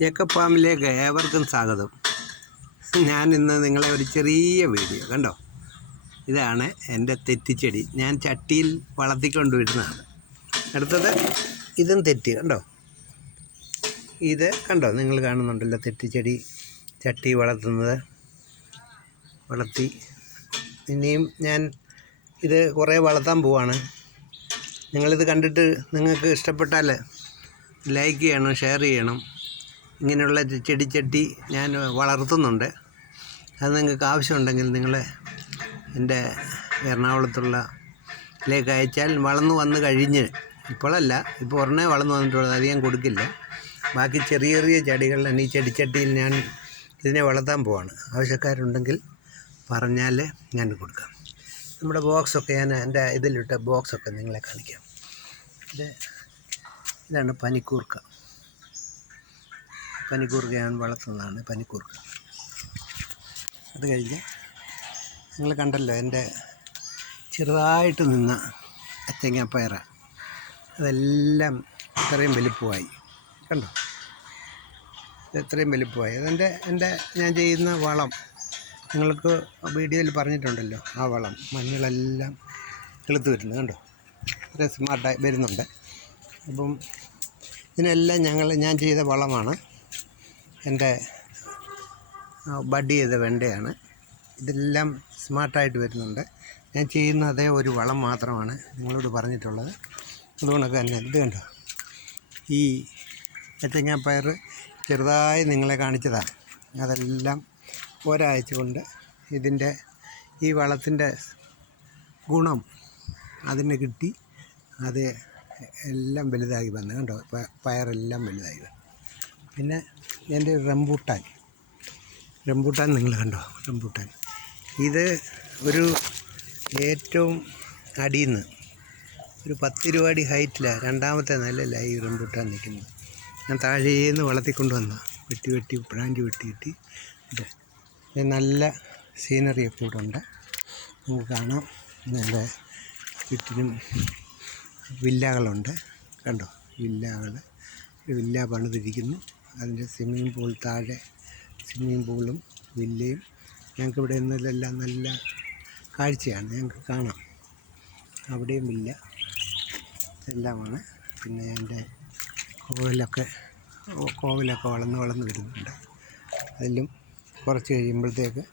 Jacob ഫാമിലേക്ക് ഏവർക്കും സ്വാഗതം. ഞാൻ ഇന്ന് നിങ്ങളെ ഒരു ചെറിയ വീഡിയോ കണ്ടോ. ഇതാണ് എൻ്റെ തെറ്റിച്ചെടി. ഞാൻ ചട്ടിയിൽ വളർത്തിക്കൊണ്ടുവരുന്നതാണ്. അടുത്തത് ഇതും തെറ്റി കണ്ടോ. ഇത് കണ്ടോ, നിങ്ങൾ കാണുന്നുണ്ടല്ലോ തെറ്റിച്ചെടി ചട്ടി വളർത്തി. ഇനിയും ഞാൻ ഇത് കുറേ വളർത്താൻ പോവാണ്. നിങ്ങളിത് കണ്ടിട്ട് നിങ്ങൾക്ക് ഇഷ്ടപ്പെട്ടാൽ ലൈക്ക് ചെയ്യണം, ഷെയർ ചെയ്യണം. ഇങ്ങനെയുള്ള ചെടിച്ചട്ടി ഞാൻ വളർത്തുന്നുണ്ട്. അത് നിങ്ങൾക്ക് ആവശ്യമുണ്ടെങ്കിൽ നിങ്ങൾ എൻ്റെ എറണാകുളത്തുള്ള ലേക്ക് അയച്ചാൽ വളർന്നു വന്ന് കഴിഞ്ഞ്, ഇപ്പോഴല്ല, ഇപ്പോൾ ഒരെണ്ണേ വളർന്നു വന്നിട്ടുള്ളത്, അധികം കൊടുക്കില്ല. ബാക്കി ചെറിയ ചെറിയ ചെടികളിലാണ് ഈ ചെടിച്ചട്ടിയിൽ ഞാൻ ഇതിനെ വളർത്താൻ പോവാണ്. ആവശ്യക്കാരുണ്ടെങ്കിൽ പറഞ്ഞാൽ ഞാൻ കൊടുക്കാം. നമ്മുടെ ബോക്സൊക്കെ ഞാൻ എൻ്റെ ഇതിലിട്ട ബോക്സൊക്കെ നിങ്ങളെ കാണിക്കാം. ഇതാണ് പനിക്കൂർക്ക ഞാൻ വളർത്തുന്നതാണ് പനിക്കൂർക്ക. അത് കഴിഞ്ഞ് നിങ്ങൾ കണ്ടല്ലോ എൻ്റെ ചെറുതായിട്ട് നിന്ന അച്ചങ്ങാപ്പയറ, അതെല്ലാം ഇത്രയും വലിപ്പമായി കണ്ടോ. ഇത്രയും വലിപ്പമായി. എൻ്റെ ഞാൻ ചെയ്യുന്ന വളം നിങ്ങൾക്ക് വീഡിയോയിൽ പറഞ്ഞിട്ടുണ്ടല്ലോ. ആ വളം മഞ്ഞളെല്ലാം കിളുത്ത് വരുന്നത് കണ്ടോ, ഇത്ര സ്മാർട്ടായി വരുന്നുണ്ട്. അപ്പം ഇതിനെല്ലാം ഞാൻ ചെയ്ത വളമാണ്. എൻ്റെ ബഡ് ചെയ്ത വെണ്ടയാണ്. ഇതെല്ലാം സ്മാർട്ടായിട്ട് വരുന്നുണ്ട്. ഞാൻ ചെയ്യുന്ന അതേ ഒരു വളം മാത്രമാണ് നിങ്ങളോട് പറഞ്ഞിട്ടുള്ളത്. അതുകൊണ്ടൊക്കെ തന്നെ ഇത് കണ്ടോ, ഈ തേങ്ങാപ്പയർ ചെറുതായി നിങ്ങളെ കാണിച്ചതാണ്. അതെല്ലാം ഒരാഴ്ച കൊണ്ട് ഇതിൻ്റെ ഈ വളത്തിൻ്റെ ഗുണം അതിന് കിട്ടി. അത് എല്ലാം വലുതായി വന്നു കണ്ടോ, പയറെല്ലാം വലുതായി വന്നു. പിന്നെ എൻ്റെ റംബൂട്ടാൻ നിങ്ങൾ കണ്ടോ. റംബൂട്ടാൻ ഇത് ഒരു ഏറ്റവും അടിയിൽ നിന്ന് ഒരു 10 രൂപ അടി ഹൈറ്റിലാണ്, രണ്ടാമത്തെ നിലയിലാണ് ഈ റംബൂട്ടാൻ നിൽക്കുന്നത്. ഞാൻ താഴേന്ന് വളർത്തിക്കൊണ്ട് വന്ന വെട്ടി ബ്രാഞ്ച് വെട്ടി നല്ല സീനറിയൊക്കെ ഇവിടെ ഉണ്ട്. നമുക്ക് കാണാം. നല്ല ചുറ്റിനും വില്ലകളുണ്ട് കണ്ടോ. വില്ല പണിതിരിക്കുന്നു. അതിൻ്റെ സ്വിമ്മിംഗ് പൂൾ താഴെ, സ്വിമ്മിംഗ് പൂളും വില്ലയും ഞങ്ങൾക്കിവിടെ നിന്നെല്ലാം നല്ല കാഴ്ചയാണ്, ഞങ്ങൾക്ക് കാണാം. അവിടെയും വില്ല എല്ലാമാണ്. പിന്നെ എൻ്റെ കോവിലൊക്കെ വളർന്ന് വരുന്നുണ്ട്. അതിലും കുറച്ച് കഴിയുമ്പോഴത്തേക്ക്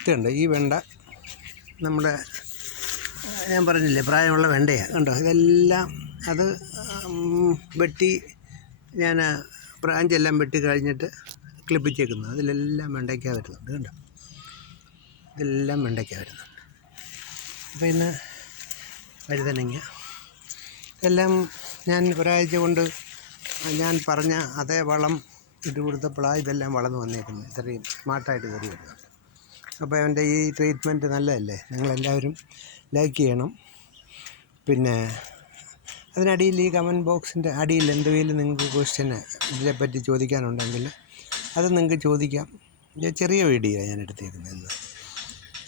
ഇതുണ്ട്. ഈ വെണ്ട നമ്മുടെ ഞാൻ പറഞ്ഞില്ലേ പ്രായമുള്ള വെണ്ടയാണ് കണ്ടോ. ഇതെല്ലാം അത് വെട്ടി ഞാൻ ബ്രാഞ്ചെല്ലാം വെട്ടി കഴിഞ്ഞിട്ട് ക്ലിപ്പിച്ചേക്കുന്നു. അതിലെല്ലാം വെണ്ടയ്ക്ക വരുന്നുണ്ട് കണ്ടോ. ഇതെല്ലാം വെണ്ടയ്ക്ക വരുന്നുണ്ട്. അപ്പോൾ ഇന്ന് വഴുതനങ്ങ ഇതെല്ലാം ഞാൻ ഒരാഴ്ച കൊണ്ട് ഞാൻ പറഞ്ഞ അതേ വളം ഇട്ട് കൊടുത്തപ്പോഴാണ് ഇതെല്ലാം വളർന്നു വന്നേക്കുന്നത്. ഇത്രയും സ്മാർട്ടായിട്ട് കയറി വരുന്നുണ്ട്. അപ്പോൾ എൻ്റെ ഈ ട്രീറ്റ്മെൻറ്റ് നല്ലതല്ലേ. നിങ്ങളെല്ലാവരും ലൈക്ക് ചെയ്യണം. പിന്നെ അതിനടിയിൽ ഈ കമൻറ്റ് ബോക്സിൻ്റെ അടിയിൽ എന്തെങ്കിലും നിങ്ങൾക്ക് ക്വസ്റ്റ്യന് ഇതിനെപ്പറ്റി ചോദിക്കാനുണ്ടെങ്കിൽ അത് നിങ്ങൾക്ക് ചോദിക്കാം. ചെറിയ വീഡിയോ ഞാൻ എടുത്തേക്കുന്നത്.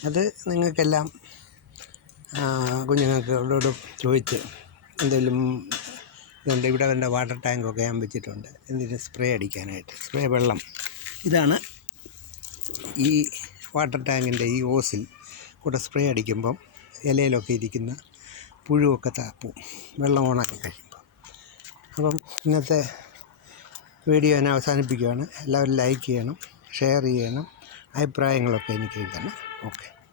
അത് നിങ്ങൾക്കെല്ലാം കുഞ്ഞുങ്ങൾക്ക് അവരോട് ചോദിച്ച് എന്തെങ്കിലും ഇതുണ്ട്. ഇവിടെ എൻ്റെ വാട്ടർ ടാങ്കൊക്കെ ഞാൻ വെച്ചിട്ടുണ്ട് എന്തിന് സ്പ്രേ അടിക്കാനായിട്ട്. സ്പ്രേ വെള്ളം ഇതാണ്. ഈ വാട്ടർ ടാങ്കിൻ്റെ ഈ ഓസിൽ കൂടെ സ്പ്രേ അടിക്കുമ്പം ഇലയിലൊക്കെ ഇരിക്കുന്ന പുഴുവൊക്കെ താപ്പും വെള്ളം ഓണാക്കി കഴിയുമ്പോൾ. അപ്പം ഇന്നത്തെ വീഡിയോ ഞാൻ അവസാനിപ്പിക്കുകയാണ്. എല്ലാവരും ലൈക്ക് ചെയ്യണം, ഷെയർ ചെയ്യണം, അഭിപ്രായങ്ങളൊക്കെ എനിക്ക് എഴുതണം. ഓക്കെ.